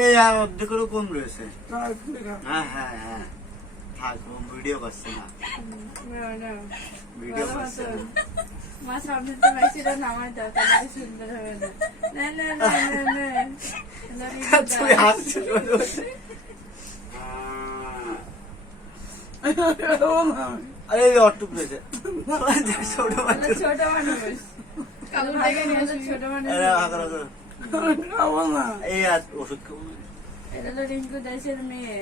এই আর অর্ধেকেরও কম রয়েছে। হ্যাঁ হ্যাঁ হ্যাঁ থাক, ভিডিও করছে না, ভিডিও করছে না। মা সামনে তো মাইছিটা নামাই দাও, তাহলে সুন্দর হবে না। না না না না না তুই হাসছিস আরে অটুক রয়েছে ছোট মানুষ, ছোট মানুষ কালো থেকে নিয়ে ছোট মানুষ। এই আর ওষুধ খাবো না। এটা হলো রিঙ্কু দাসের মেয়ে,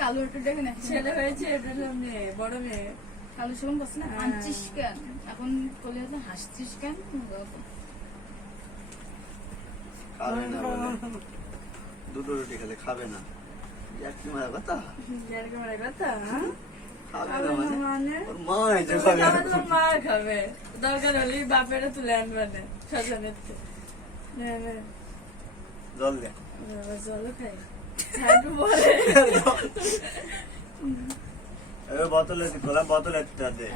কালো একটু দেখে না ছেলে হয়েছে, এটা হলো মেয়ে, বড় মেয়ে। কালো সেবন করছে না, আনছিস কেন এখন? বলে হাসছিস কেন? খাবে না বলে দুটো রুটি খেলে খাবে না, কি মারা কথা, যেরকম একটা কথা, খাবে না মানে ওর মা এসে খাবে, খাবে। আমার মা খাবে, দরকার হলে বাপেরা তুলে আনবে না শ্মশানের থেকে। না না জল দে, জলও খাই, ছাড়বো বলে বোতলে খোলা বোতলে দে।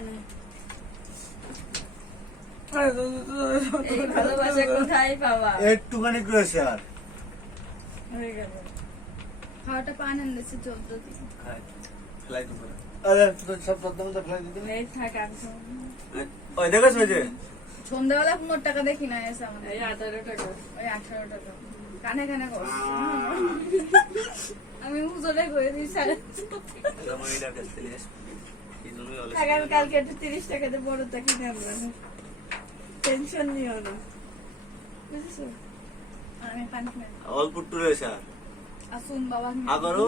এই ভালোবাসা কোথায় পাওয়া? একটুখানি রয়েছে আর হয়ে গেল। খাওয়াটা পান এনেছে 14 দিন। ফেলাই তো করে, আরে সব সদ্দাম তো ফেলাই দিতে। এই থাক আর ওই দেখছ ওই যে সন্ধ্যাবেলা 15 টাকা দেখি না এসে আমাদের, এই 18 টাকা। ওই 18 টাকা কানে কানে করছে। আমি উজলে করে দিই সাড়ে আগামী কালকে একটু 30 টাকাতে বড়টা কিনে আনবে না, টেনশন নিও না, বুঝেছো? আমি পানি খাই। অল্প একটু রয়েছে আর আসুন বাবা আবারও